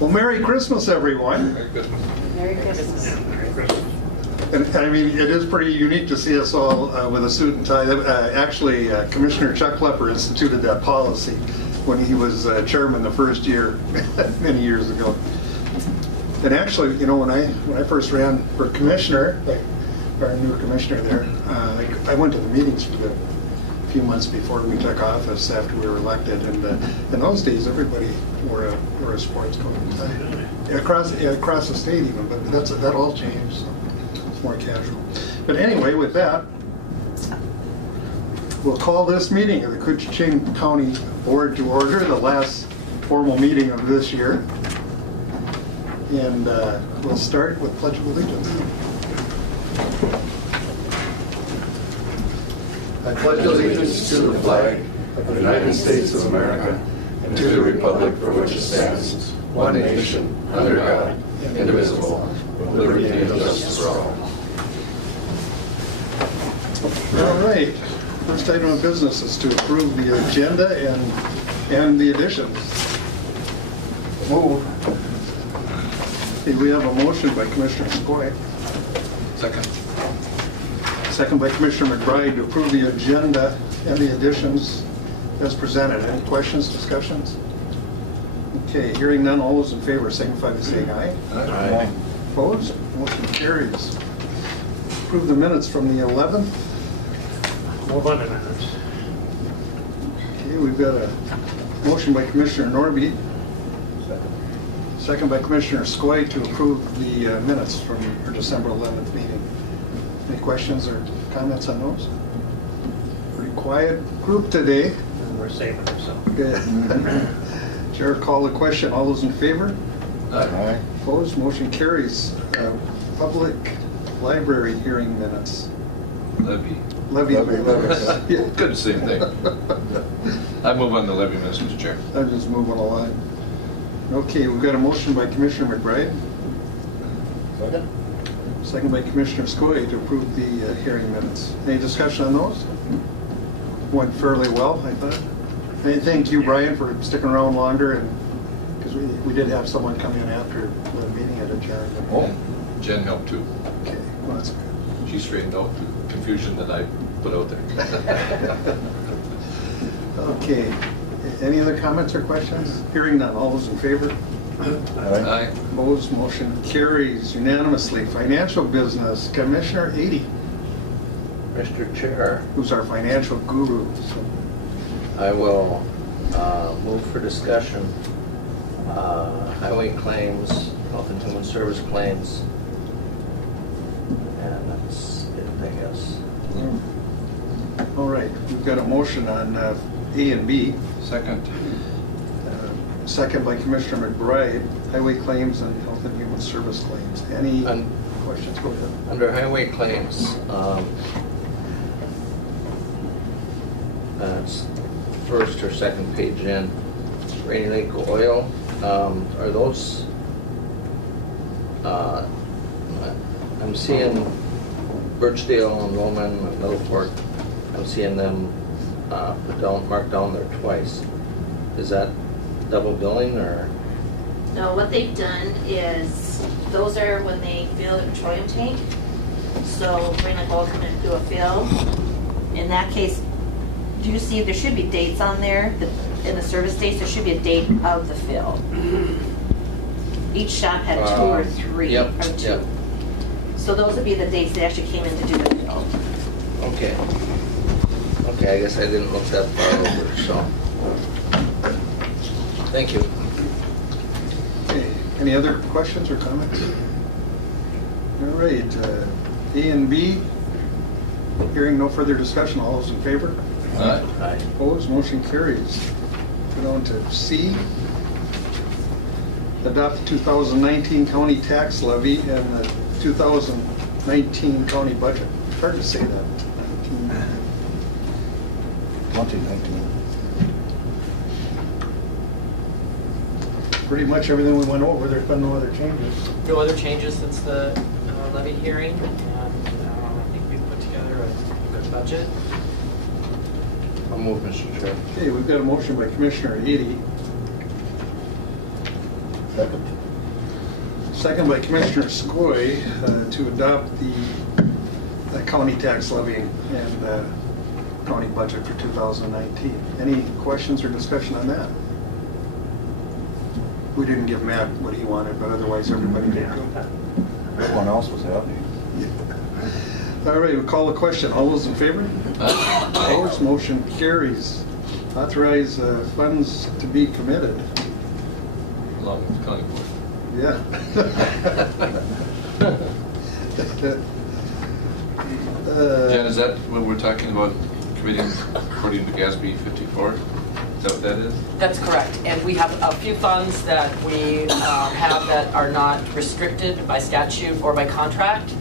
Well, Merry Christmas, everyone. Merry Christmas. Merry Christmas. Merry Christmas. And I mean, it is pretty unique to see us all with a suit and tie. Actually, Commissioner Chuck Klepper instituted that policy when he was chairman the first year, many years ago. And actually, you know, when I first ran for commissioner, like our new commissioner there, I went to the meetings for the few months before we took office after we were elected. And in those days, everybody wore a sports coat and tie. Across the state even, but that all changed. So it's more casual. But anyway, with that, we'll call this meeting of the Koochiching County Board to order, the last formal meeting of this year. And we'll start with Pledge of Allegiance. I pledge allegiance to the flag of the United States of America and to the republic for which it stands, one nation, under God, indivisible, with liberty and justice for all. All right. First item of business is to approve the agenda and the additions. Move. Okay, we have a motion by Commissioner Skoye. Second. Second by Commissioner McBride to approve the agenda and the additions as presented. Any questions, discussions? Okay, hearing none, all those in favor signify by saying aye. Aye. Opposed? Motion carries. Approve the minutes from the 11th. Move on the minutes. Okay, we've got a motion by Commissioner Norby. Second by Commissioner Skoye to approve the minutes from our December 11th meeting. Any questions or comments on those? Pretty quiet group today. We're saving ourselves. Good. Chair, call the question. All those in favor? Aye. Opposed? Motion carries. Public library hearing minutes. Levy. Levy. Yeah. Good, same thing. I move on the levy minutes, Mr. Chair. I'm just moving along. Okay, we've got a motion by Commissioner McBride. Second? Second by Commissioner Skoye to approve the hearing minutes. Any discussion on those? Went fairly well, I thought. And thank you, Brian, for sticking around longer, and because we did have someone come in after the meeting had adjourned. Oh. Jen helped too. Okay, well, that's good. She straightened out the confusion that I put out there. Okay, any other comments or questions? Hearing none, all those in favor? Aye. Opposed, motion carries unanimously. Financial business, Commissioner Ady, Mr. Chair, who's our financial guru. So, I will move for discussion, highway claims, health and human service claims, and that's it, I guess. all right, we've got a motion on A and B. Second. Second by Commissioner McBride, highway claims and health and human service claims. Any And questions? Go ahead. under highway claims, it's first or second page in, Rainy Lake Oil, are those, I'm seeing Birchdale and Roman and Middleport, I'm seeing them marked down there twice. Is that double billing or? No, what they've done is, those are when they fill the petroleum tank. So bring a gold come and do a fill. In that case, do you see there should be dates on there? In the service dates, there should be a date of the fill. Each shop had two or three, Yep, or two. yep. So those would be the dates they actually came in to do the fill. Okay. Okay, I guess I didn't look that far over, so. Thank you. Okay, any other questions or comments? All right, A and B, hearing no further discussion, all those in favor? Aye. Aye. Opposed, motion carries. Go on to C. Adopt the 2019 county tax levy and the 2019 county budget. It's hard to say that. 2019. Pretty much everything we went over, there's been no other changes. No other changes since the levy hearing, and I think we've put together a good budget. I'll move, Mr. Chair. Okay, we've got a motion by Commissioner Ady. Second. Second by Commissioner Skoye to adopt the county tax levy and county budget for 2019. Any questions or discussion on that? We didn't give Matt what he wanted, but otherwise everybody did. Everyone else was happy. All right, we'll call the question. All those in favor? Opposed, motion carries. Authorize funds to be committed. Along with the county board. Yeah. Jen, is that what we're talking about, committing according to GASB 54? Is that what that is? That's correct, and we have a few funds that we have that are not restricted by statute or by contract.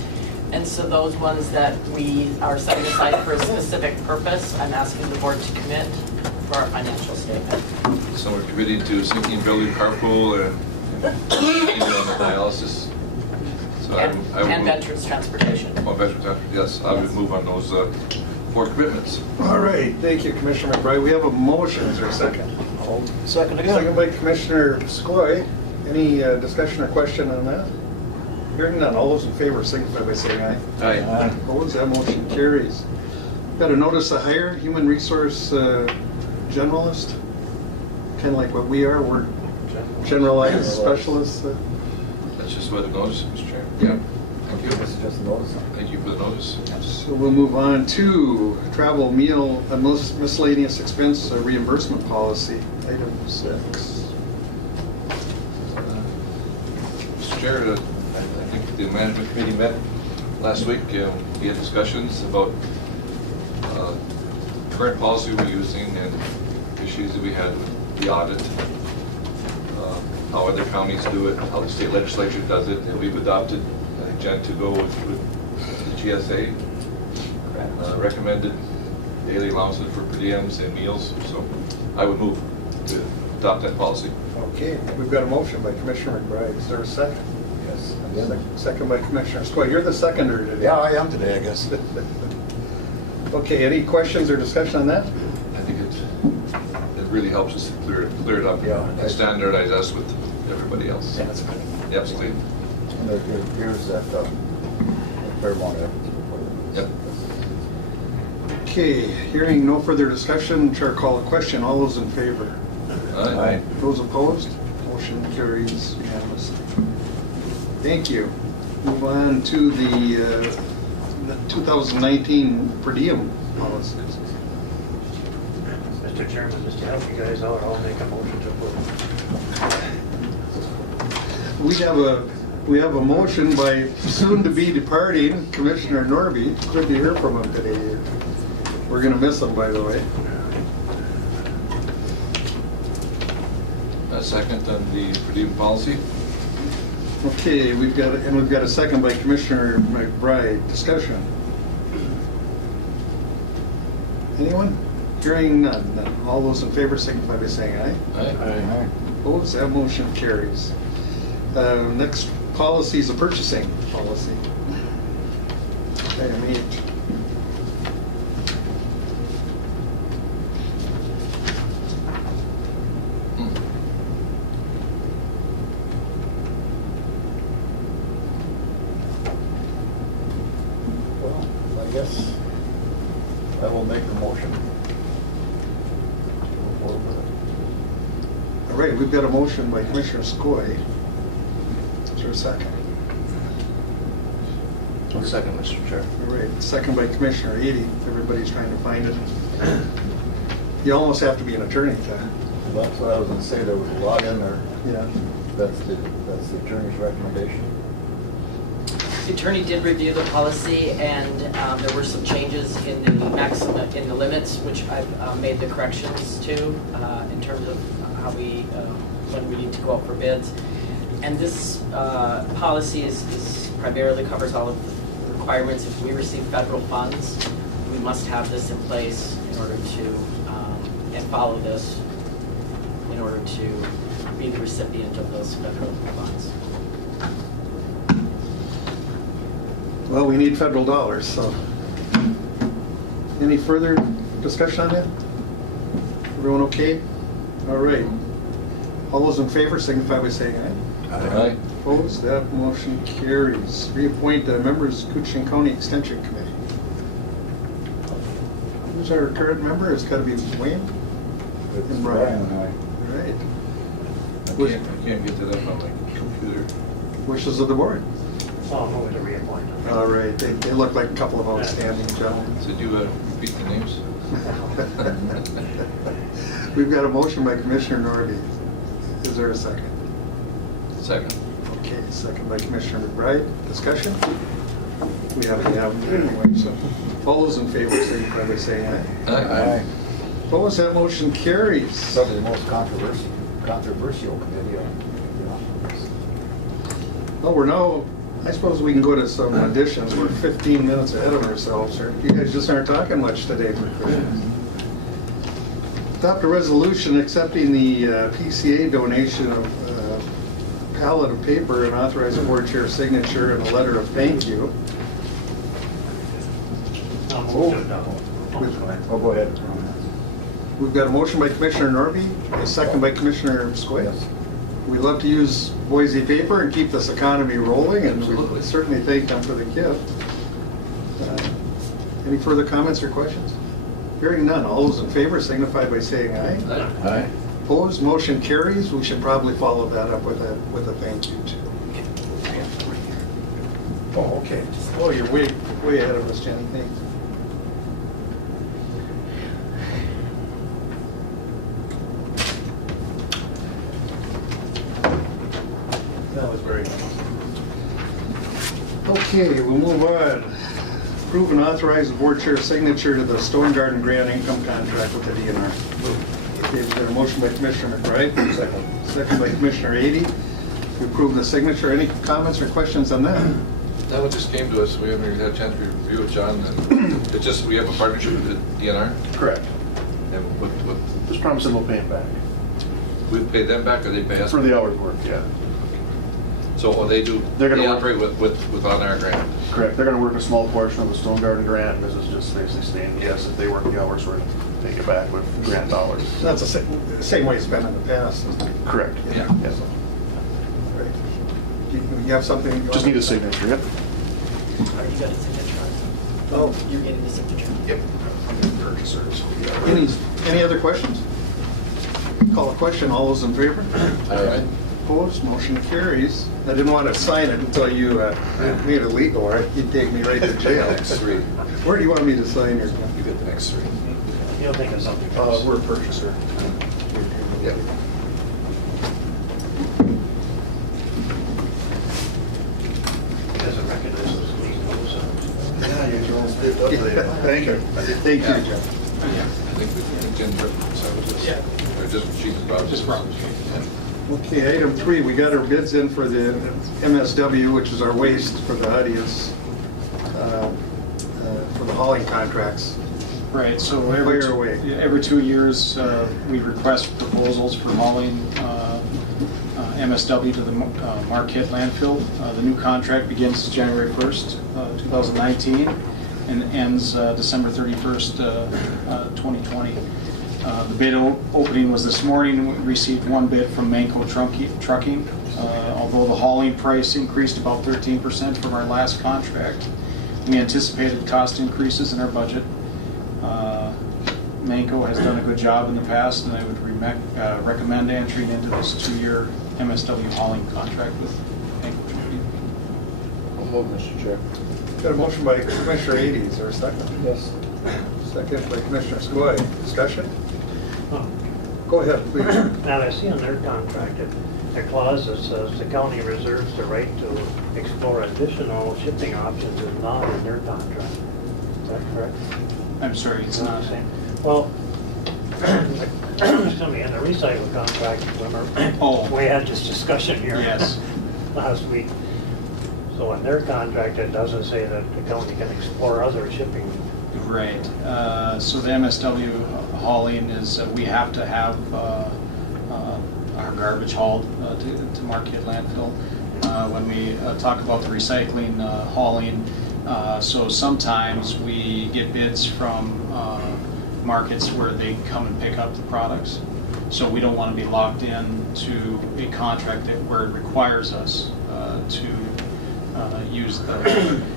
And so those ones that we are setting aside for a specific purpose, I'm asking the board to commit for our financial statement. So we're committing to sinking building carpool and on the dialysis. So I would And move- veterans transportation. Oh, veterans, yes, I would move on those 4 commitments. All right, thank you, Commissioner McBride. We have a motion. Is there a second? Second Second by Commissioner Skoye. Any discussion or question on that? Hearing none. All those in favor signify by saying aye. Aye. Opposed, that motion carries. Got a notice to hire, human resource generalist, kind of like what we are. We're generalized specialists. That's just what the notice, Mr. Chair. Yeah. Thank you. This is just notice. Thank you for the notice. So we'll move on to travel, meal, and miscellaneous expense reimbursement policy, item 6. Mr. Chair, I think the management committee met last week. We had discussions about current policy we're using and issues that we had with the audit, how other counties do it, how the state legislature does it, and we've adopted, I think, Jen, to go with the GSA recommended daily allowances for per diems and meals. So I would move to adopt that policy. Okay, we've got a motion by Commissioner McBride. Is there a second? Yes. Second by Commissioner Skoye. You're the seconder today. Yeah, I am today, I guess. Okay, any questions or discussion on that? I think it really helps us to clear it up Yeah. and standardize us with everybody else. Yeah, that's good. Yeah, absolutely. And it appears that Fairmont. Yep. Okay, hearing no further discussion, Chair call a question. All those in favor? Aye. Those opposed? Motion carries unanimously. Thank you. Move on to the 2019 per diem policies. Mr. Chairman, just to help you guys out, I'll make a motion to approve. We have a motion by soon-to-be departing Commissioner Norby. Good to hear from him today. We're going to miss him, by the way. A second on the per diem policy. Okay, we've got a second by Commissioner McBride. Discussion. Anyone? Hearing none. All those in favor signify by saying aye. Aye. Opposed? That motion carries. Next policy is a purchasing policy. Item 8. Well, I guess I will make the motion. All right, we've got a motion by Commissioner Skoye. Is there a second? Second, Mr. Chair. All right, second by Commissioner Edie. Everybody's trying to find it. You almost have to be an attorney to. That's what I was gonna say, there was a lot in there. Yeah. That's the attorney's recommendation. The attorney did review the policy, and there were some changes in the maximum, in the limits, which I've made the corrections to in terms of how we, when we need to go out for bids. And this policy is primarily covers all of the requirements. If we receive federal funds, we must have this in place in order to, and follow this in order to be the recipient of those federal funds. Well, we need federal dollars, so. Any further discussion on that? Everyone okay? All right. All those in favor signify by saying aye. Aye. Opposed, that motion carries. Reappoint the members, Coochian County Extension Committee. Who's our current member? It's got to be Wayne? It's Brian. and I. Right. I can't get to that on my computer. Wishes of the board. So I'll move to reappoint them. All right, they look like a couple of outstanding gentlemen. So do you repeat the names? We've got a motion by Commissioner Norby. Is there a second? Second. Okay, second by Commissioner McBride. Discussion? We have to have them anyway, so all those in favor, signify by saying aye. Aye. Opposed, that motion carries. Probably the most controversial committee on. Well, we're now, I suppose we can go to some additions. We're 15 minutes ahead of ourselves here. You guys just aren't talking much today for Christmas. Adopt a resolution accepting the PCA donation of pallet of paper and authorize a board chair signature and a letter of thank you. I'll move to adopt. Oh, go ahead. We've got a motion by Commissioner Norby, a second by Commissioner Skoye. We love to use Boise paper and keep this economy rolling, and we Absolutely. certainly thank them for the gift. Any further comments or questions? Hearing none, all those in favor signify by saying aye. Aye. Opposed, motion carries. We should probably follow that up with a thank you too. Oh, okay. Oh, you're way ahead of us, Jenny. Thanks. That was very nice. Okay, we'll move on. Approve and authorize the board chair signature to the Stone Garden Grant Income Contract with the DNR. Okay, we've got a motion by Commissioner McBride. Second by Commissioner Ady. To approve the signature. Any comments or questions on that? That one just came to us, we haven't had a chance to review it, John, and it's just, we have a partnership with the DNR, Correct. and what, Just promise them we'll pay them back. we pay them back, or they pay us? For the hours worked, yeah. So, they do, They're gonna they work- operate with on our grant? Correct. They're gonna work a small portion of the Stone Garden grant, and this is just basically saying, yes, if they work the hours, we're gonna take it back with grant dollars. That's the same way it's been in the past. Correct. Yeah. Yes. Right. You have something? you Just need a want- signature, yep. Are you got a signature on Oh, it? You're getting the signature? Yep. I'm the purchaser, so we got it. any other questions? Call a question. All those in favor? Aye. Opposed, motion carries. I didn't want to sign it until you made it legal, or you'd take me right to jail. Next three, Where do you want me to sign here? you get the next three. You'll think of something else. We're a purchaser. Yep. He doesn't recognize those leaves. Yeah, you Thank you. Thank you, Jeff. I think Jen represented this. Yeah. Or just, she's probably. Just probably. Okay, item 3, we got our bids in for the MSW, which is our waste for the audience, for the hauling contracts. Right, so Fire away. every 2 years, we request proposals for hauling MSW to the Marquette landfill. The new contract begins January 1st, 2019, and ends December 31st, 2020. The bid opening was this morning. We received one bid from Manco Trucking. Although the hauling price increased about 13% from our last contract, we anticipated cost increases in our budget. Manco has done a good job in the past, and I would recommend entering into this 2-year MSW hauling contract with Manco Trucking. I'll move, Mr. Chair. Got a motion by Commissioner Ady, is there a second? Yes. Second by Commissioner Skoye. Discussion? Oh. Go ahead, please. Now, I see on their contract, a clause that says the county reserves the right to explore additional shipping options is not in their contract. Is that correct? I'm sorry, it's not. Well, excuse me, in the recycle contract, remember, Oh. we had this discussion here Yes. last week. So in their contract, it doesn't say that the county can explore other shipping. Right. So the MSW hauling is, we have to have our garbage hauled to Marquette landfill. When we talk about the recycling hauling, so sometimes we get bids from markets where they come and pick up the products. So we don't want to be locked in to a contract where it requires us to use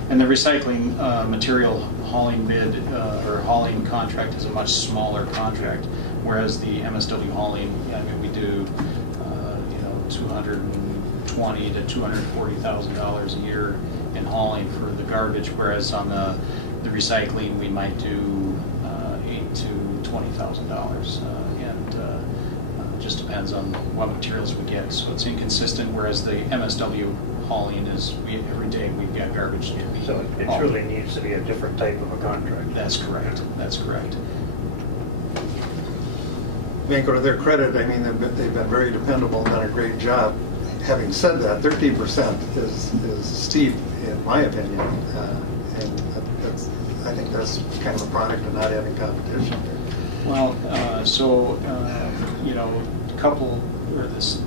and the recycling material hauling bid or hauling contract is a much smaller contract, whereas the MSW hauling, I mean, we do, $220,000 to $240,000 a year in hauling for the garbage, whereas on the recycling, we might do $8,000 to $20,000, and just depends on what materials we get. So it's inconsistent, whereas the MSW hauling is, every day we've got garbage to be So it hauled. truly needs to be a different type of a contract. That's correct, that's correct. Vanco, to their credit, I mean, they've been very dependable and done a great job. Having said that, 13% is steep, in my opinion, and I think that's kind of a product of not having competition. Well,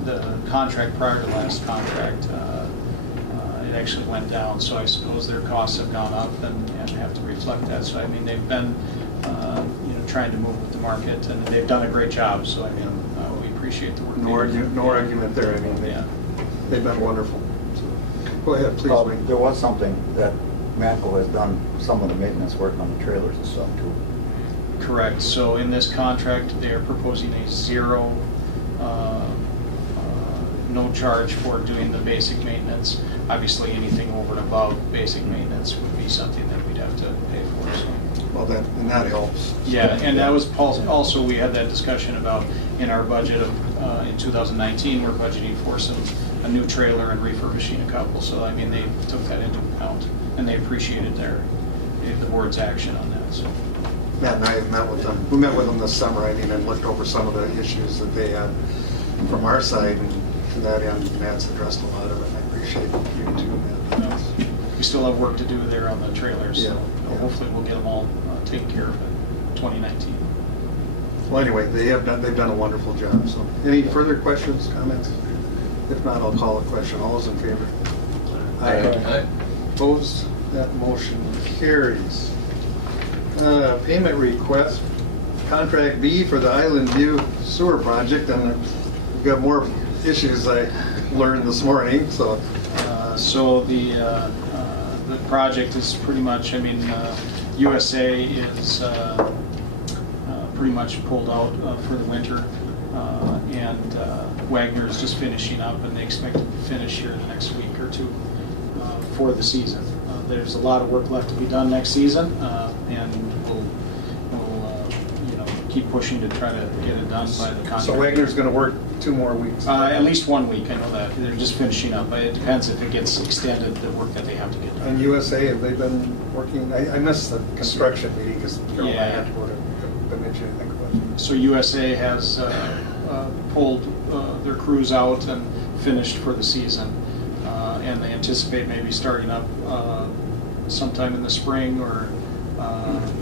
the contract prior to last contract, it actually went down, so I suppose their costs have gone up and have to reflect that. So I mean, they've been, trying to move with the market, and they've done a great job, so I mean, we appreciate the work. No argument there, I mean, they've been wonderful. So, go ahead, please, Wayne. There was something that Matco has done, some of the maintenance work on the trailers and stuff too. Correct. So in this contract, they are proposing a zero, no charge for doing the basic maintenance. Obviously, anything over and above basic maintenance would be something that we'd have to pay for. So. Well, that helps. Yeah, and that was also, we had that discussion about in our budget of, in 2019, we're budgeting for a new trailer and refurbishing a couple. So, I mean, they took that into account, and they appreciated the board's action on that. So. Matt and I have met with them. We met with them this summer, I mean, and looked over some of the issues that they had from our side, and to that end, Matt's addressed a lot of it, and I appreciate you too, Matt. We still have work to do there on the trailers, so Yeah. hopefully we'll get them all taken care of in 2019. Well, anyway, they've done a wonderful job, so. Any further questions, comments? If not, I'll call a question. All those in favor? Aye. Opposed? That motion carries. Payment request, contract B for the Island View Sewer Project, and we've got more issues I learned this morning, so. So the project is pretty much, I mean, USA is pretty much pulled out for the winter, and Wagner is just finishing up, and they expect to finish here the next week or two for the season. There's a lot of work left to be done next season, and we'll keep pushing to try to get it done by the contract. So Wagner's going to work 2 more weeks? At least 1 week, I know that. They're just finishing up. It depends if it gets extended, the work that they have to get done. On USA, have they been working? I missed the construction meeting because Carol and I had to go to Bemidji, I think it was. So USA has pulled their crews out and finished for the season. And they anticipate maybe starting up sometime in the spring or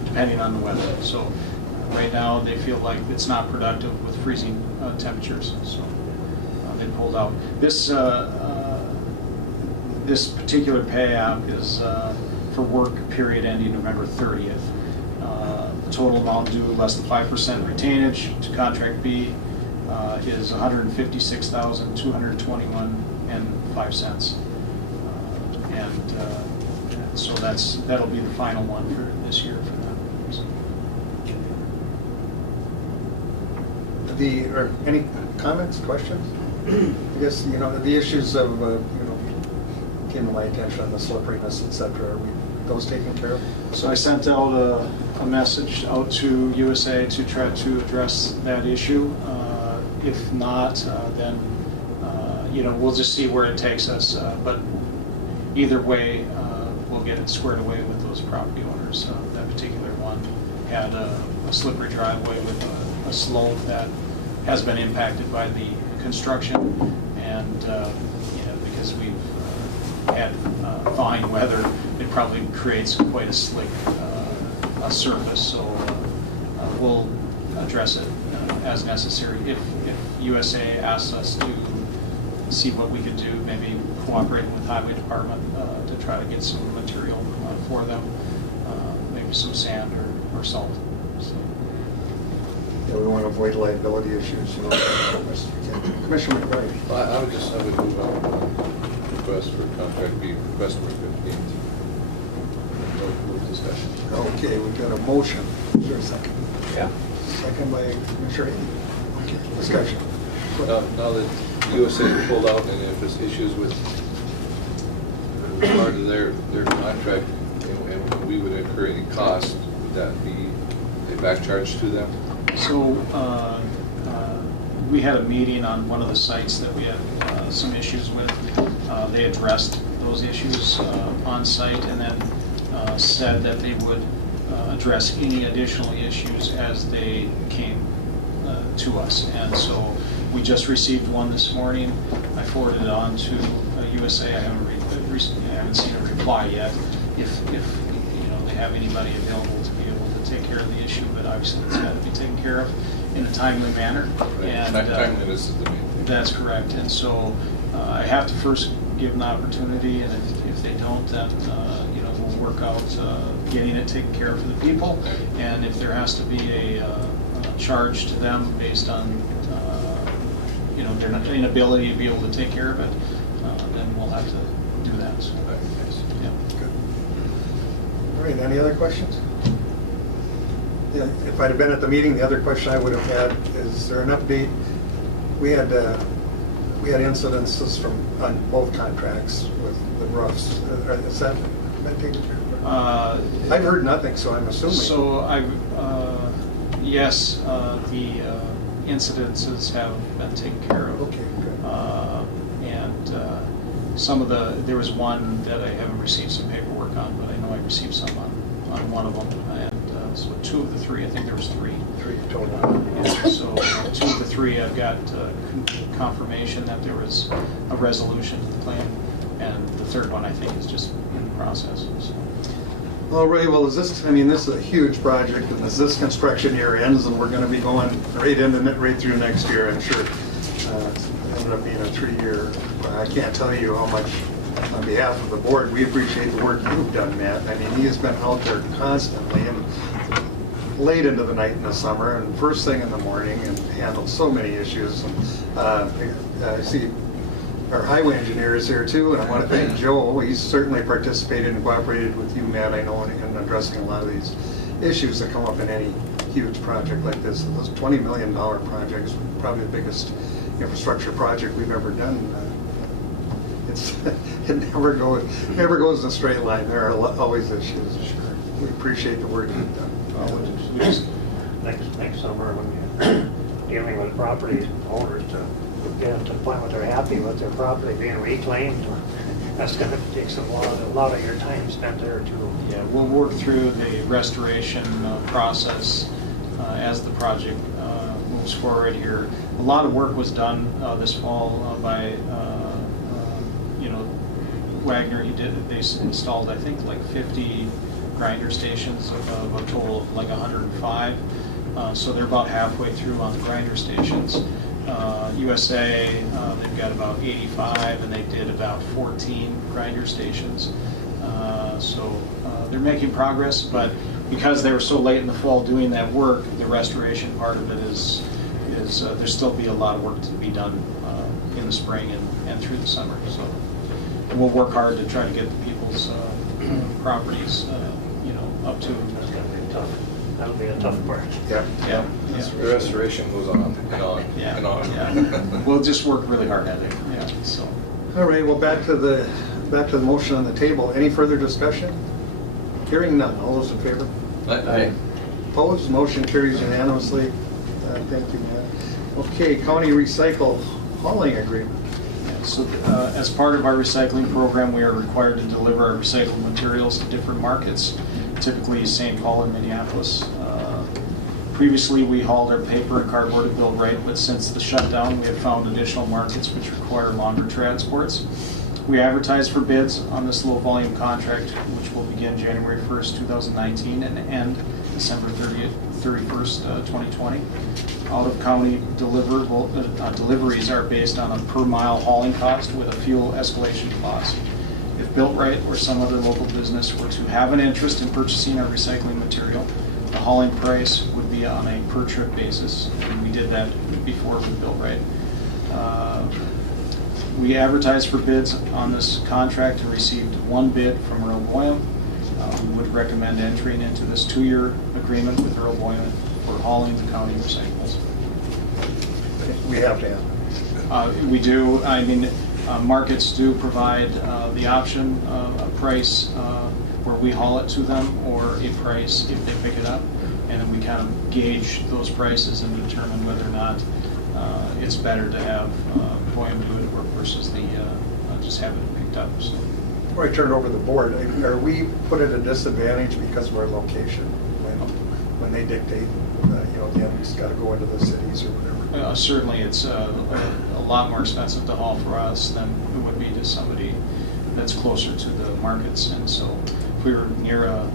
depending on the weather. So right now they feel like it's not productive with freezing temperatures, so they pulled out. This particular pay app is for work period ending November 30th. The total amount due less than 5% retainage to contract B is $156,221.05. So that'll be the final one for this year for them. So. Any comments, questions? I guess, the issues of, came to my attention on the slipperiness, et cetera. Are those taken care of? So I sent out a message out to USA to try to address that issue. If not, then we'll just see where it takes us. But either way, we'll get it squared away with those property owners. That particular one had a slippery driveway with a slope that has been impacted by the construction, and because we've had fine weather, it probably creates quite a slick surface. So we'll address it as necessary. If USA asks us to see what we could do, maybe cooperating with Highway Department to try to get some material for them, maybe some sand or salt. So. we want to avoid liability issues, you know, as much as we can. Commissioner McBride. I would move on request for contract B, request for 15th. No discussion. Okay, we've got a motion. Is there a second? Yeah. Second by Commissioner Hayden. Okay, discussion. Now that USA pulled out and if there's issues with part of their contract and we would incur any cost, would that be a back charge to them? So we had a meeting on one of the sites that we had some issues with. They addressed those issues on site and then said that they would address any additional issues as they came to us. And so we just received one this morning. I forwarded it on to USA. I haven't seen a reply yet. If you know they have anybody available to be able to take care of the issue, but obviously it's got to be taken care of in a timely manner. And Timeliness is the main thing. that's correct. And so I have to first give them the opportunity, and if they don't, then you know we'll work out getting it taken care of for the people. And if there has to be a charge to them based on you know their inability to be able to take care of it, then we'll have to do that. So, yeah. Good. All right, any other questions? Yeah, if I'd have been at the meeting, the other question I would have had is there an update? We had incidences on both contracts with the roofs. Has that been taken care of? I've heard nothing, so I'm assuming. So yes, the incidences have been taken care of. Okay, good. And there was one that I haven't received some paperwork on, but I know I received some on one of them. And so 2 of the 3, I think there was 3. 3 total. And so 2 of the 3, I've got confirmation that there was a resolution to the claim, and the 3rd one I think is just in the process. So. All right, well, this is a huge project, and as this construction year ends, and we're going to be going right through next year, I'm sure. It's ended up being a 3-year. I can't tell you how much, on behalf of the board, we appreciate the work you've done, Matt. I mean, he has been out there constantly and late into the night in the summer and first thing in the morning and handled so many issues. And, I see our highway engineer is here too, and I want to thank Joe. He's certainly participated and cooperated with you, Matt, I know, in addressing a lot of these issues that come up in any huge project like this. Those $20 million projects, probably the biggest infrastructure project we've ever done. It never goes in a straight line. There are always issues. Sure. We appreciate the work you've done. Next summer, when you're dealing with property owners to get to the point where they're happy with their property being reclaimed, that's going to take a lot of your time spent there too. Yeah, we'll work through the restoration process as the project moves forward here. A lot of work was done this fall by Wagner. They installed, I think, like 50 grinder stations of a total of like 105. So they're about halfway through on the grinder stations. USA, they've got about 85, and they did about 14 grinder stations. So they're making progress, but because they were so late in the fall doing that work, the restoration part of it is there's still be a lot of work to be done in the spring and through the summer. So we'll work hard to try to get the people's properties, up to. That's going to be tough. That'll be a tough part. Yeah. Yeah. The restoration goes on and on and on. Yeah. We'll just work really hard at it. Yeah. So. All right. Well, back to the motion on the table. Any further discussion? Hearing none. All those in favor? Aye. Opposed? Motion carries unanimously. Thank you, Matt. Okay. County recycle hauling agreement. So as part of our recycling program, we are required to deliver our recycled materials to different markets, typically St. Paul and Minneapolis. Previously, we hauled our paper and cardboard at Bill Wright, but since the shutdown, we have found additional markets which require longer transports. We advertised for bids on this low-volume contract, which will begin January 1st, 2019 and end December 31st, 2020. Out-of-county deliveries are based on a per-mile hauling cost with a fuel escalation clause. If Built Right or some other local business were to have an interest in purchasing our recycling material, the hauling price would be be on a per trip basis, and we did that before with Bill Wright. We advertised for bids on this contract and received one bid from Earl Boyum. We would recommend entering into this 2-year agreement with Earl Boyum for hauling the county recyclables. We have to have. We do, I mean, markets do provide the option of a price where we haul it to them, or a price if they pick it up, and then we kind of gauge those prices and determine whether or not it's better to have Boyum do it versus the just have it picked up. So. Before I turn it over to the board, are we put at a disadvantage because of our location when they dictate, again, we just got to go into the cities or whatever? Certainly, it's a lot more expensive to haul for us than it would be to somebody that's closer to the markets. And so if we were near a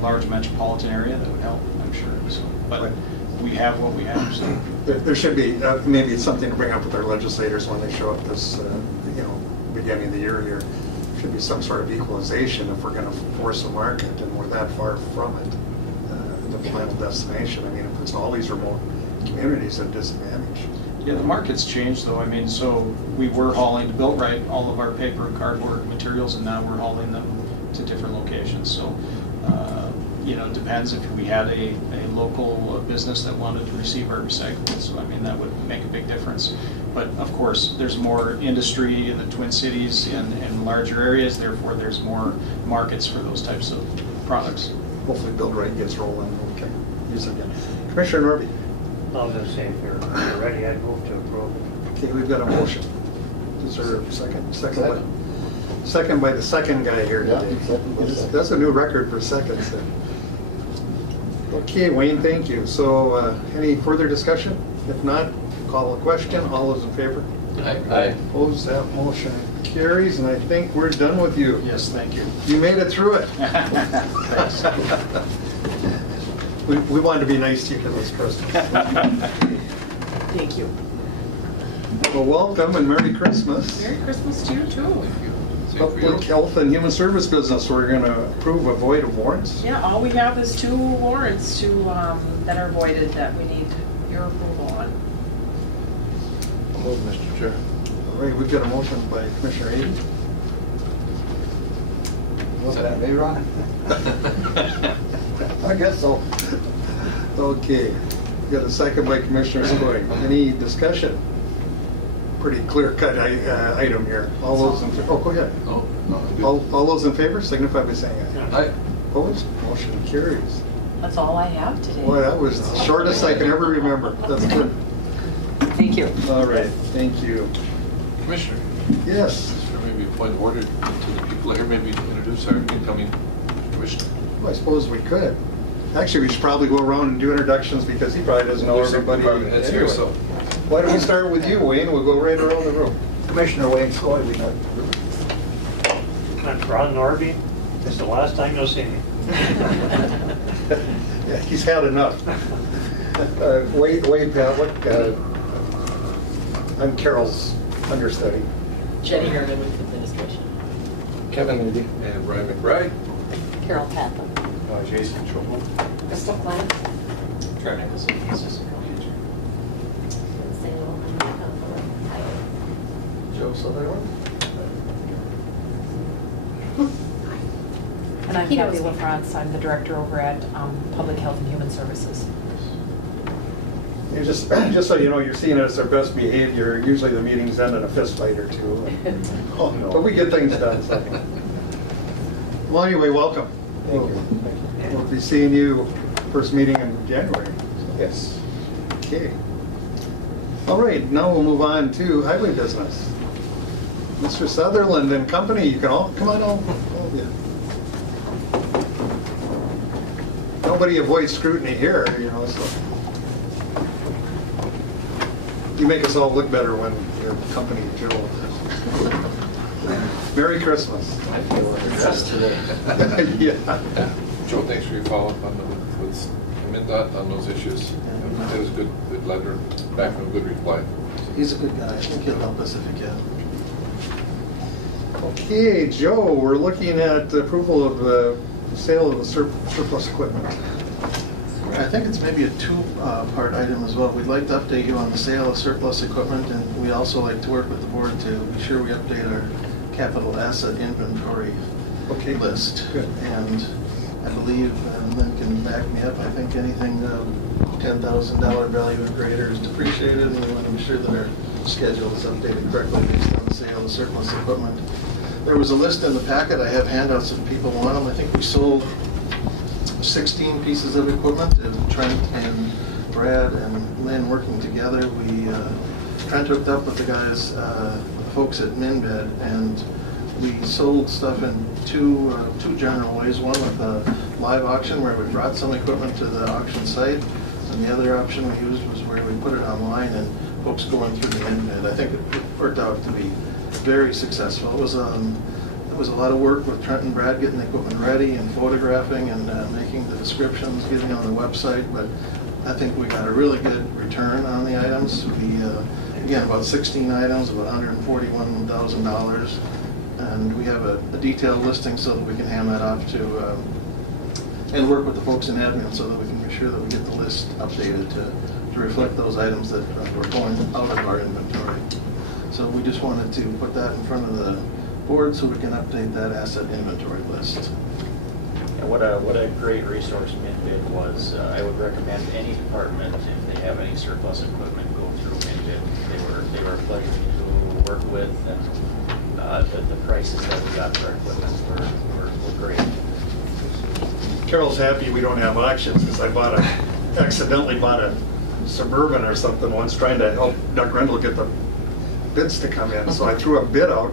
large metropolitan area, that would help, I'm sure. So, but we have what we have. So. There should be, maybe it's something to bring up with our legislators when they show up this, beginning of the year here. Should be some sort of equalization if we're going to force a market and we're that far from it, the final destination. I mean, if it's all these remote communities at disadvantage. Yeah, the market's changed though. I mean, so we were hauling to Built Right all of our paper and cardboard materials, and now we're hauling them to different locations. So, it depends if we had a local business that wanted to receive our recyclables. I mean, that would make a big difference. But of course, there's more industry in the Twin Cities and larger areas, therefore there's more markets for those types of products. Hopefully Build Right gets rolling, okay, use it again. Commissioner Norby. I'll just say, if you're ready, I'd move to approve. Okay, we've got a motion. Is there a second? Second by the second guy here today. That's a new record for seconds then. Okay, Wayne, thank you. So any further discussion? If not, call a question. All those in favor? Aye. Opposed, that motion carries, and I think we're done with you. Yes, thank you. You made it through it. Thanks. We wanted to be nice to you because it's Christmas. Thank you. Well, welcome and Merry Christmas. Merry Christmas to you too. Public Health and Human Service Business, we're going to approve a void of warrants. Yeah, all we have is 2 warrants that are voided that we need your approval on. Move, Mr. Chair. All right, we've got a motion by Commissioner Aden. Was that me, Ron? I guess so. Okay, we got a second by Commissioner Skoye. Any discussion? Pretty clear-cut item here. All those in favor? Oh, go ahead. Oh, no, good. All those in favor signify by saying aye. Aye. Opposed? Motion carries. That's all I have today. Boy, that was the shortest I can ever remember. That's good. Thank you. All right, thank you. Commissioner, Yes, is there maybe a point of order to the people here, maybe introduce our incoming commissioner? well, I suppose we could. Actually, we should probably go around and do introductions because he probably doesn't know There's some everybody. department heads here, anyway. so. Why don't we start with you, Wayne? We'll go right around the room. Commissioner Wayne Skoye, we got. I'm Ron Norby. This is the last time you'll see me. Yeah, he's had enough. Wade Patlick, I'm Carol's understudy. Jenny Herman with administration. Kevin Edie. And Brian McBride. Carol Patton. Jason Chilton. Crystal Clement. Trevor Nicholson, assistant county engineer. Joe Sutherland? And I'm Kathy LaFrance. I'm the director over at Public Health and Human Services. You just so you know, you're seeing it as our best behavior. Usually the meetings end in a fist fight or two. Oh, no. But we get things done. So. Well, anyway, welcome. Thank you. We'll be seeing you first meeting in January. Yes. Okay. All right, now we'll move on to highway business. Mr. Sutherland and company, you can all come on, all of you. Nobody avoids scrutiny here, so. You make us all look better when your company, Joe. Merry Christmas. I feel like it's today. Yeah. Joe, thanks for your follow-up on with MnDOT on those issues. It was good letter, back from a good reply. He's a good guy. I think he'll help us if he can. Okay, Joe, we're looking at approval of the sale of the surplus equipment. I think it's maybe a two-part item as well. We'd like to update you on the sale of surplus equipment, and we also like to work with the board to be sure we update our capital asset inventory list. Good. And I believe Lynn can back me up. I think anything $10,000 value or greater is depreciated, and we want to be sure that our schedule is updated correctly based on the sale of surplus equipment. There was a list in the packet. I have handouts if people want them. I think we sold 16 pieces of equipment, and Trent and Brad and Lynn working together. Trent hooked up with the guys, folks at Minbed, and we sold stuff in two general ways. One with a live auction where we brought some equipment to the auction site, and the other option we used was where we put it online and folks going through the Minbed. I think it worked out to be very successful. It was a lot of work with Trent and Brad getting the equipment ready and photographing and making the descriptions, getting it on the website, but I think we got a really good return on the items. Again, about 16 items, about $141,000, and we have a detailed listing so that we can hand that off to, and work with the folks in admin so that we can be sure that we get the list updated to reflect those items that were going out of our inventory. So we just wanted to put that in front of the board so we can update that asset inventory list. And what a great resource Minbid was. I would recommend any department, if they have any surplus equipment, go through Minbid. They were a pleasure to work with, and the prices that we got for our equipment were great. Carol's happy we don't have auctions because accidentally bought a Suburban or something once trying to help Doug Rendell get the bids to come in. So I threw a bid out,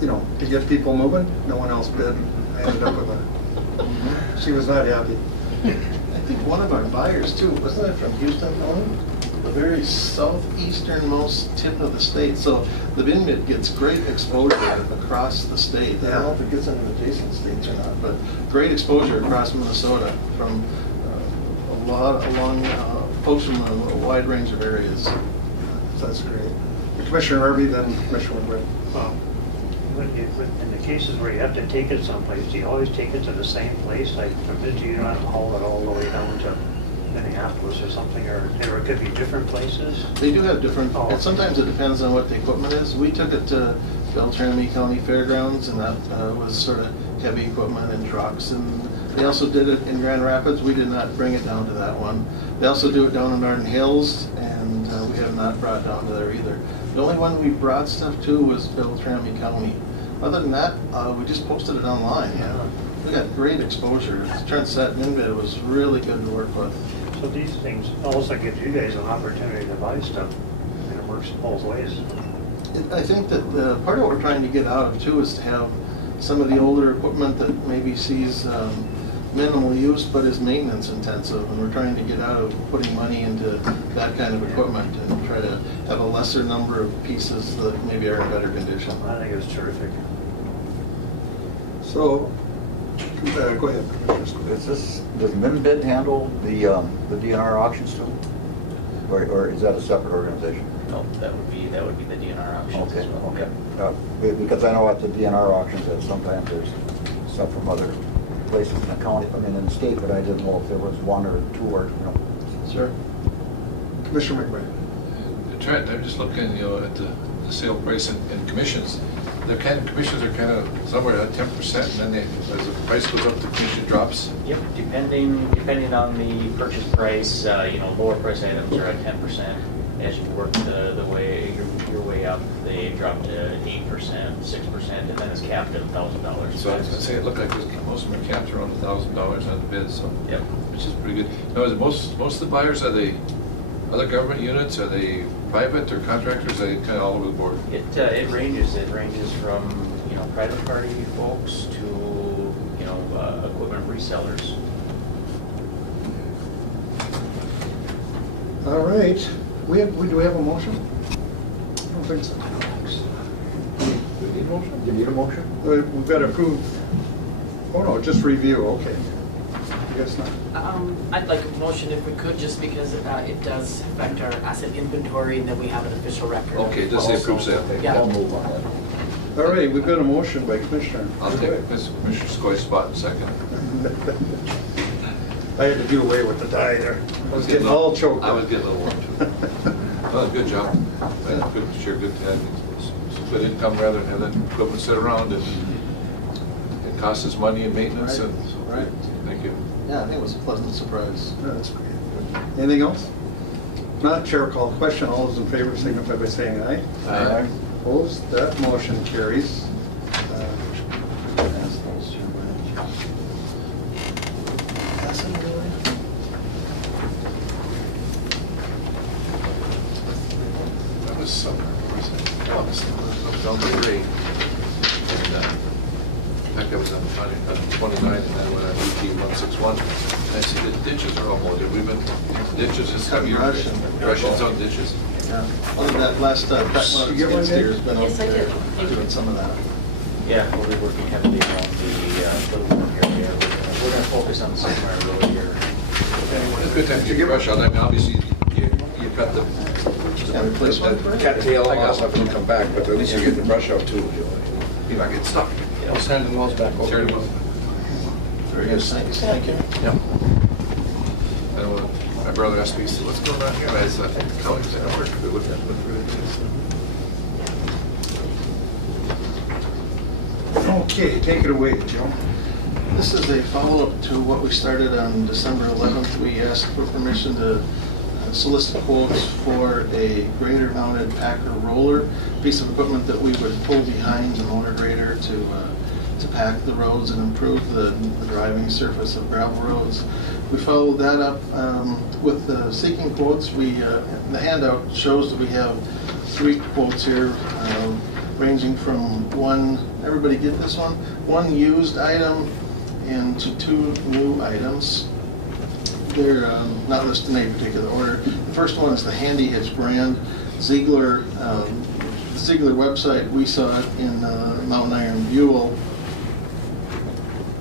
to get people moving. No one else bid. I ended up with a, she was not happy. I think one of our buyers too, wasn't it from Houston, Illinois? The very southeasternmost tip of the state. So the Minbid gets great exposure across the state. I don't know if it gets into adjacent states or not, but great exposure across Minnesota from along folks from a wide range of areas. So that's great. Commissioner Irby, then Commissioner Woodward. In the cases where you have to take it someplace, do you always take it to the same place? Like, do you not haul it all the way down to Minneapolis or something, or it could be different places? They do have different, and sometimes it depends on what the equipment is. We took it to Beltrami County Fairgrounds, and that was sort of heavy equipment and trucks, and they also did it in Grand Rapids. We did not bring it down to that one. They also do it down in Arden Hills, and we have not brought down to there either. The only one we brought stuff to was Beltrami County. Other than that, we just posted it online. Yeah, we got great exposure. As Trent said, Minbid was really good to work with. So these things also give you guys an opportunity to buy stuff, and it works both ways. I think that part of what we're trying to get out of too is to have some of the older equipment that maybe sees minimal use but is maintenance intensive, and we're trying to get out of putting money into that kind of equipment and try to have a lesser number of pieces that maybe are in better condition. I think it's terrific. So, go ahead, Commissioner. Does Minbid handle the DNR auctions too? Or is that a separate organization? No, that would be the DNR auctions Okay, as well. okay. Because I know at the DNR auctions that sometimes there's stuff from other places in the county, in the state, but I didn't know if there was one or two or, Sir. Commissioner McBride. Trent, I'm just looking, at the sale price and commissions. The commissions are kind of somewhere at 10%, and then as the price goes up, the commission drops. Yep, depending on the purchase price, lower price items are at 10%. As you work your way up, they drop to 8%, 6%, and then it's capped at $1,000. So I was going to say, it looked like most of them are capped around $1,000 on the bid, so yep, which is pretty good. Now, is it most of the buyers, are they other government units? Are they private or contractors? Are they kind of all over the board? It ranges. It ranges from private party folks to equipment resellers. All right. Do we have a motion? I don't think so. Do we need a motion? Do you need a motion? We've got to approve. Oh, no, just review, okay. I guess not. I'd like a motion if we could, just because it does affect our asset inventory and then we have an official record. Okay, does it approve that? Yeah. I'll move on that. All right, we've got a motion by Commissioner. I'll take Commissioner Skoye's spot in second. I had to do away with the dye there. I was getting all choked I up. was getting a little warm too. Well, good job. Good, sure, good to have some good income rather than have that equipment sit around and it costs us money and maintenance and so. Right. Thank you. Yeah, I think it was a pleasant surprise. That's great. Anything else? Not, Chair will call the question. All those in favor signify by saying aye. Aye. Opposed? That motion carries. Pass those through, Reg. Pass them, Julie. That was summer, was it? Oh, it was down by grade. And, in fact, I was on 29 and then when I moved to 161. And I see the ditches are all mowed. We've been, ditches this time of year. Brush and- Russians on ditches. Yeah, well, that last, that one You get one, skid steer's been Yes, out I there did. Thank you. doing some of that. Yeah, we'll be working heavily on the little work area. We're gonna focus on the Sunfire Road here. It's a good time to get brush out. I mean, obviously, you cut the. Yeah, replace one for it? Cattail I and all got stuff one. and come back, but at least you get the brush out too. You might get stuck. I'll send them those back over. Tear them up. Very good, thank you. Yeah. And my brother asked me, he said, what's going on here? And I said, I think the county's in a work. They looked at what really it is. Okay, take it away, Joe. This is a follow-up to what we started on December 11th. We asked for permission to solicit quotes for a grader-mounted Packer roller, piece of equipment that we would pull behind the motor grader to pack the roads and improve the driving surface of gravel roads. We followed that up with seeking quotes. The handout shows that we have 3 quotes here, ranging from one, everybody get this one used item and to 2 new items. They're not listed in any particular order. The first one is the Handy Hitch brand. Ziegler, the Ziegler website, we saw it in Mountain Iron Buell.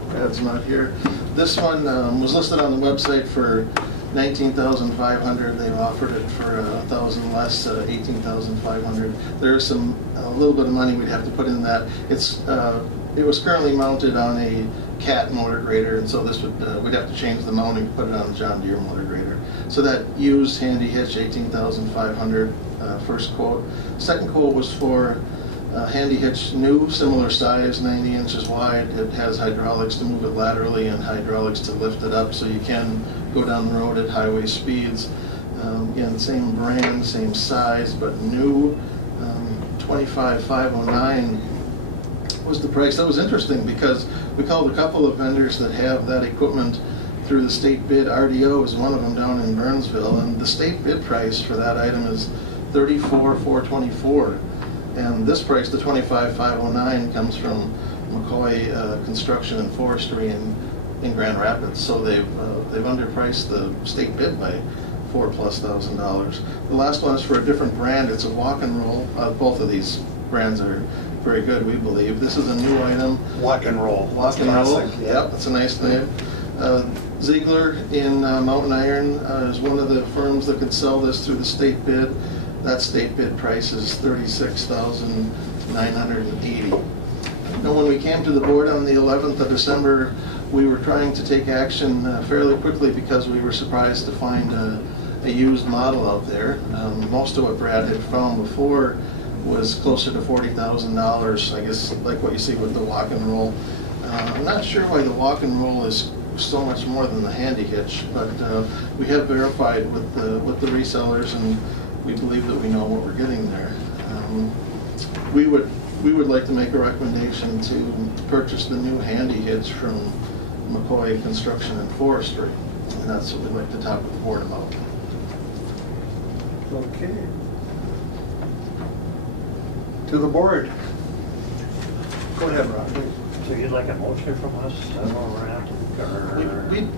Brad's not here. This one was listed on the website for $19,500. They've offered it for $1,000 less, $18,500. There's a little bit of money we'd have to put in that. It was currently mounted on a Cat motor grader, and so this we'd have to change the mounting, put it on a John Deere motor grader. So that used Handy Hitch, $18,500, first quote. Second quote was for Handy Hitch new, similar size, 90 inches wide. It has hydraulics to move it laterally and hydraulics to lift it up so you can go down the road at highway speeds. Again, same brand, same size, but new. $25,509 was the price. That was interesting because we called a couple of vendors that have that equipment through the state bid. RDO is one of them down in Burnsville, and the state bid price for that item is $34,424. And this price, the $25,509, comes from McCoy Construction and Forestry in Grand Rapids. So they've underpriced the state bid by $4,000+. The last one is for a different brand. It's a walk and roll. Both of these brands are very good, we believe. This is a new item. Walk and roll. Walk and roll. Yep, that's a nice name. Ziegler in Mountain Iron is one of the firms that could sell this through the state bid. That state bid price is $36,980. Now, when we came to the board on the 11th of December, we were trying to take action fairly quickly because we were surprised to find a used model out there. Most of what Brad had found before was closer to $40,000, I guess, like what you see with the walk and roll. I'm not sure why the walk and roll is so much more than the Handy Hitch, but we have verified with the resellers, and we believe that we know what we're getting there. We would like to make a recommendation to purchase the new Handy Hitch from McCoy Construction and Forestry, and that's what we'd like to talk with the board about. Okay. To the board. Go ahead, Rob. So you'd like a motion from us? I don't know where we're at.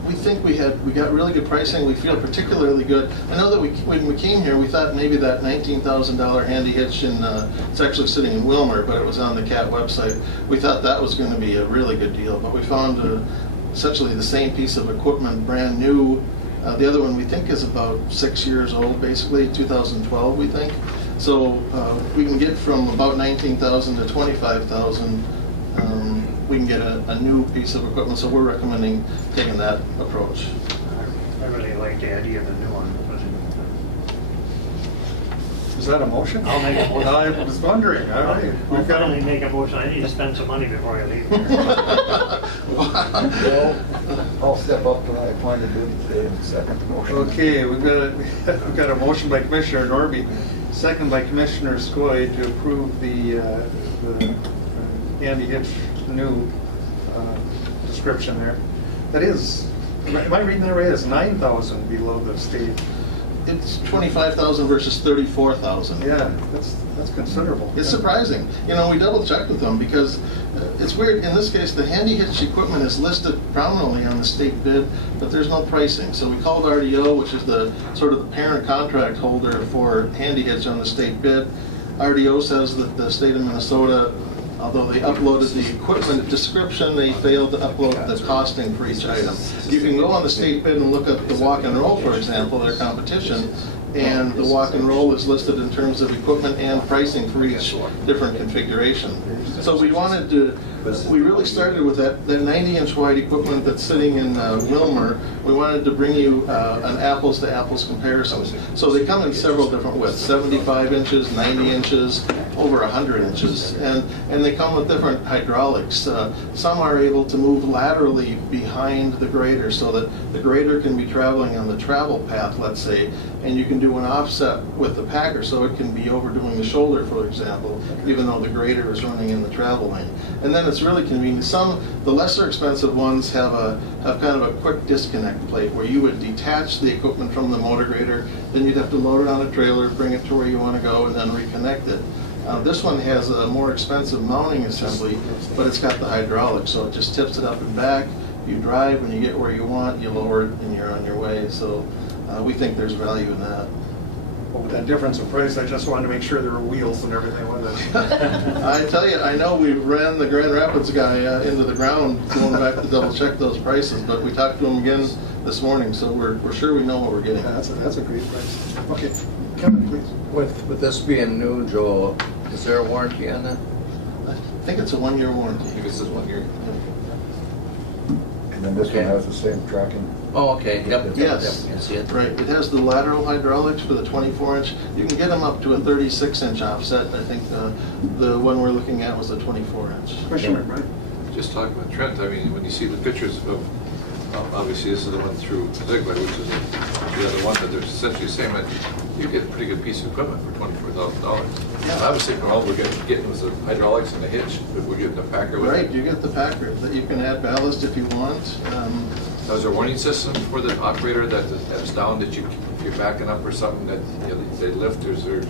We think we got really good pricing. We feel particularly good. I know that when we came here, we thought maybe that $19,000 Handy Hitch, it's actually sitting in Wilmer, but it was on the CAT website. We thought that was going to be a really good deal, but we found essentially the same piece of equipment, brand new. The other one we think is about 6 years old, basically 2012, we think. So we can get from about $19,000 to $25,000. We can get a new piece of equipment, so we're recommending taking that approach. I really like the idea of the new one. Is that a motion? I'll make a motion. I was wondering, all right. I'll We've got finally a- make a motion. I need to spend some money before I leave here. Well, I'll step up to my appointed duty today and second the motion. Okay, we've got a motion by Commissioner Norby, second by Commissioner Skoye to approve the Andy Hitch new description there. That is, am I reading that right? It's 9,000 below the state. It's 25,000 versus 34,000. Yeah, that's considerable. It's surprising. You know, we double checked with them because it's weird. In this case, the Handy Hitch equipment is listed prominently on the state bid, but there's no pricing. So we called RDO, which is the sort of the parent contract holder for Handy Hitch on the state bid. RDO says that the state of Minnesota, although they uploaded the equipment description, they failed to upload the costing for each item. You can go on the state bid and look up the walk and roll, for example, their competition, and the walk and roll is listed in terms of equipment and pricing for each different configuration. So we wanted to, we really started with that 90-inch wide equipment that's sitting in Wilmer. We wanted to bring you an apples to apples comparison. So they come in several different widths, 75 inches, 90 inches, over 100 inches, and they come with different hydraulics. Some are able to move laterally behind the grader so that the grader can be traveling on the travel path, let's say, and you can do an offset with the packer so it can be overdoing the shoulder, for example, even though the grader is running in the travel lane. And then it's really convenient. The lesser expensive ones have kind of a quick disconnect plate where you would detach the equipment from the motor grader, then you'd have to load it on a trailer, bring it to where you want to go, and then reconnect it. This one has a more expensive mounting assembly, but it's got the hydraulics, so it just tips it up and back. You drive, when you get where you want, you lower it, and you're on your way. So we think there's value in that. Well, with that difference in price, I just wanted to make sure there were wheels and everything with it. I tell you, I know we ran the Grand Rapids guy into the ground going back to double check those prices, but we talked to him again this morning, so we're sure we know what we're getting. Yeah, that's a great price. Okay, Kevin, please. With this being new, Joel, is there a warranty on that? I think it's a 1-year warranty. I think this is 1 year. And then this one has the same tracking. Oh, okay, yep. Yes. Yep, I see it. Right, it has the lateral hydraulics for the 24-inch. You can get them up to a 36-inch offset. I think the one we're looking at was a 24-inch. Commissioner McBride. Just talking about Trent, I mean, when you see the pictures of, obviously this is the one through Ziegler, which is the other one, but they're essentially the same, and you get a pretty good piece of equipment for $24,000. Yeah. Obviously, all we're getting was the hydraulics and the hitch, but we're getting the packer with it. Right, you get the packer that you can add ballast if you want. Now, is there a warning system for the operator that's down, that if you're backing up or something, that they lift, or is there?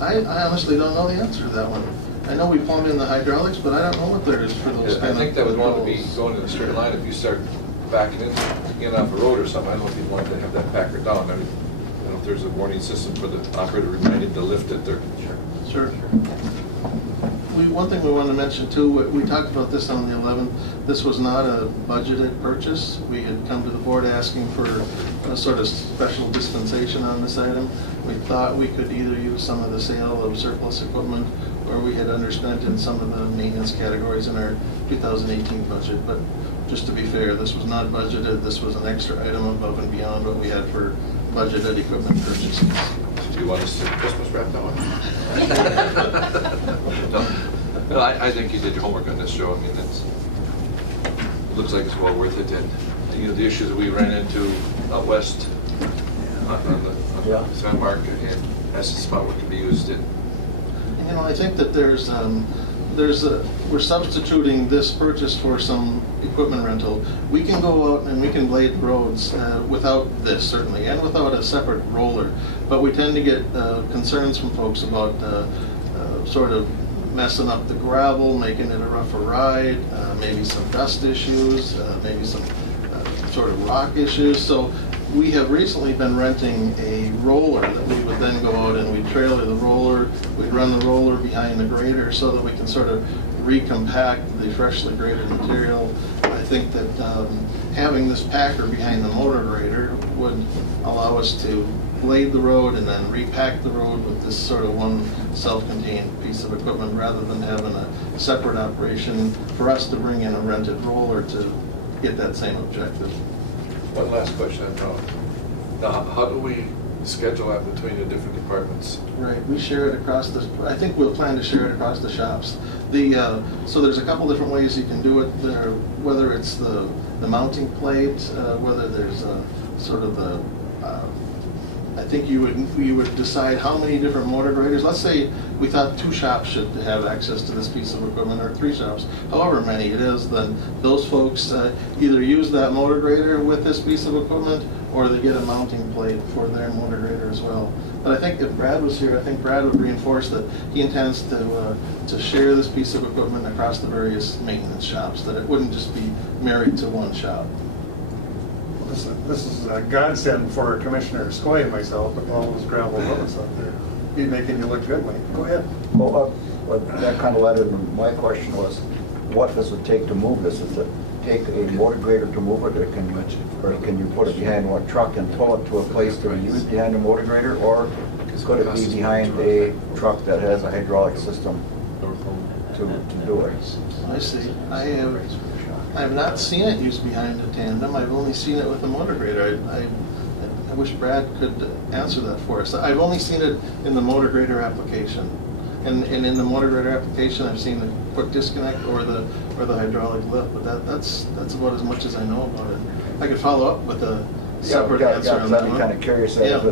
I honestly don't know the answer to that one. I know we plumb in the hydraulics, but I don't know what there is for those I kind of think that would want to be controls. going in a straight line if you start backing in, getting off a road or something. I don't know if you'd want to have that packer down. I mean, I don't know if there's a warning system for the operator reminded to lift it or. Sure. One thing we wanted to mention too, we talked about this on the 11th, this was not a budgeted purchase. We had come to the board asking for a sort of special dispensation on this item. We thought we could either use some of the sale of surplus equipment, or we had underspent in some of the maintenance categories in our 2018 budget. But just to be fair, this was not budgeted. This was an extra item above and beyond what we had for budgeted equipment purchases. Do you want us to Christmas wrap that one? No, I think you did your homework on this, Joe. I mean, it looks like it's well worth it. And the issues that we ran into out west on the San Mark, and that's the spot where it can be used in. I think that we're substituting this purchase for some equipment rental. We can go out and we can blade roads without this, certainly, and without a separate roller. But we tend to get concerns from folks about sort of messing up the gravel, making it a rougher ride, maybe some dust issues, maybe some sort of rock issues. So we have recently been renting a roller that we would then go out and we'd trailer the roller, we'd run the roller behind the grader so that we can sort of recompact the freshly graded material. I think that having this packer behind the motor grader would allow us to blade the road and then repack the road with this sort of one self-contained piece of equipment, rather than having a separate operation for us to bring in a rented roller to get that same objective. One last question. Now, how do we schedule that between the different departments? Right, we share it across the, I think we'll plan to share it across the shops. So there's a couple different ways you can do it there, whether it's the mounting plate, whether there's sort of the, I think you would decide how many different motor graders. Let's say we thought 2 shops should have access to this piece of equipment, or 3 shops, however many it is, then those folks either use that motor grader with this piece of equipment, or they get a mounting plate for their motor grader as well. But I think if Brad was here, I think Brad would reinforce that he intends to share this piece of equipment across the various maintenance shops, that it wouldn't just be married to one shop. This is a godsend for Commissioner Skoye and myself, with all those gravel roads out there. He's making you look good, Mike. Go ahead. Well, that kind of led into my question was, what does it take to move this? Does it take a motor grader to move it, or can you put it behind one truck and tow it to a place to use behind a motor grader, or could it be behind a truck that has a hydraulic system to do it? I see. I have not seen it used behind a tandem. I've only seen it with a motor grader. I wish Brad could answer that for us. I've only seen it in the motor grader application. And in the motor grader application, I've seen the quick disconnect or the hydraulic lift, but that's about as much as I know about it. I could follow up with a separate answer on that I'd be one. kind of curious if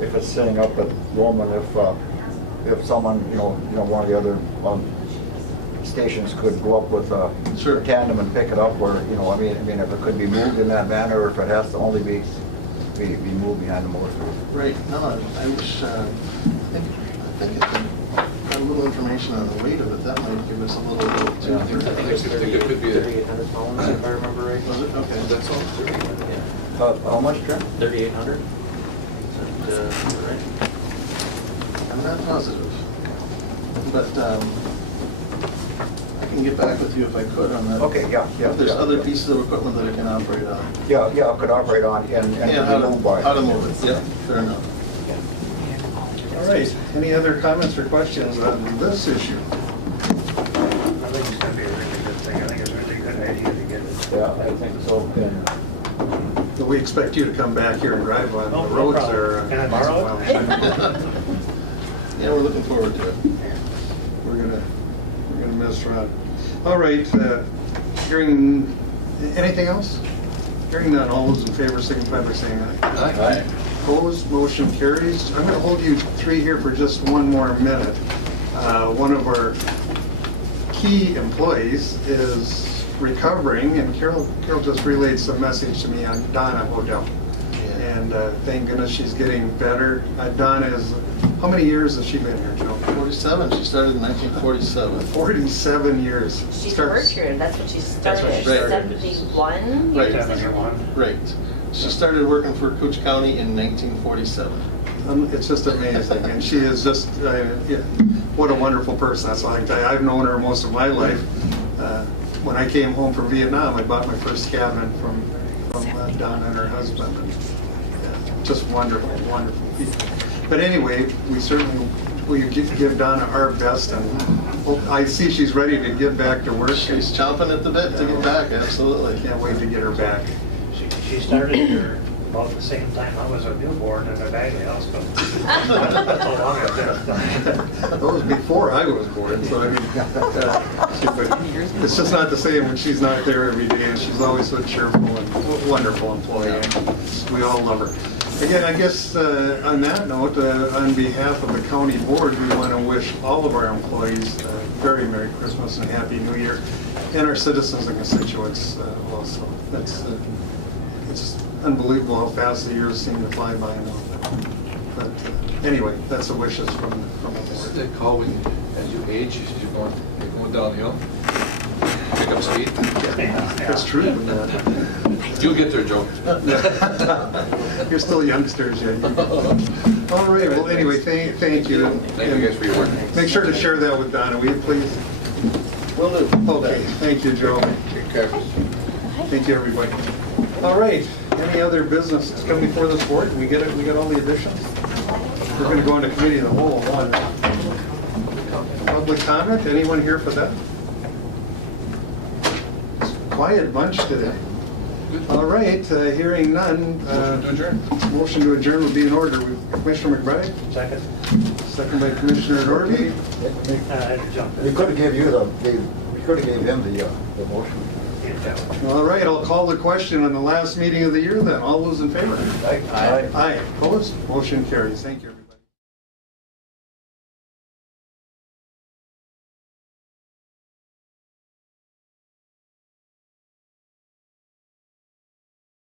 it's sitting up at Roman, if someone, one of the other stations could go up with a Sure. tandem and pick it up, or, I mean, if it could be moved in that manner, or if it has to only be moved behind the motor. Right. No, I wish, I think it could have a little information on the weight of it. That might give us a little bit too. Yeah. I think it could be a 3,800 pounds, if I remember right. Was it? Okay. That's all. How much, Trent? 3,800? Is that right? I'm not positive, but I can get back with you if I could on that. Okay, yeah. If there's other pieces of equipment that it can operate on. Yeah, it could operate on and Yeah, could be moved by. how to move it, yeah, fair enough. All right. Any other comments or questions on this issue? I think it's gonna be a really good thing. I think it's a really good idea to get it. Yeah, I think so. And We expect you to come back here and drive on Oh, the no roads problem. there. Can I borrow it? Yeah, we're looking forward to it. We're gonna miss Ron. All right, hearing, anything else? Hearing none, all those in favor signify by saying aye. Aye. Opposed, motion carries. I'm gonna hold you 3 here for just 1 more minute. One of our key employees is recovering, and Carol just relayed some message to me on Donna Hodel. And thank goodness she's getting better. Donna is, how many years has she been here, Joe? 47, she started in 1947. 47 years. She's Starts- worked here, that's when she That's when she started, started. 71 Right. years. 71. Right. She started working for Cooch County in 1947. It's just amazing, and she is just, yeah, what a wonderful person. That's all I can tell you. I've known her most of my life. When I came home from Vietnam, I bought my first cabin from Donna and her husband. And, yeah, just wonderful, wonderful people. But anyway, we certainly will give Donna our best, and I see she's ready to get back to work. She's chomping at the bit to get back, absolutely. Can't wait to get her back. She started here about the same time I was a newborn in a bag house, but that's how long I've been. That was before I was born, so I mean, but it's just not the same when she's not there every day, and she's always so cheerful and wonderful employee. We all love her. Again, I guess on that note, on behalf of the county board, we want to wish all of our employees a very Merry Christmas and Happy New Year, and our citizens and constituents also. It's unbelievable how fast the years seem to fly by now. But anyway, that's the wishes from the Isn't board. it called when, as you age, you're going downhill? Pick up speed? It's true. You'll get there, Joe. You're still youngsters yet. All right, well, anyway, thank you. Thank you guys for your work. Make sure to share that with Donna, will you please? Will do. Okay, thank you, Joe. Thank you, everybody. All right, any other business that's come before this board? We get all the additions? We're going to go into committee of the whole one. Public comment, anyone here for that? Quiet bunch today. All right, hearing none. Motion to adjourn. Motion to adjourn would be in order. Commissioner McBride, Second. second by Commissioner Norby. I jumped We in. could have gave you we could have gave him the motion. All right, I'll call the question on the last meeting of the year then. All those in favor? Aye. Aye. Opposed? Motion carries. Thank you.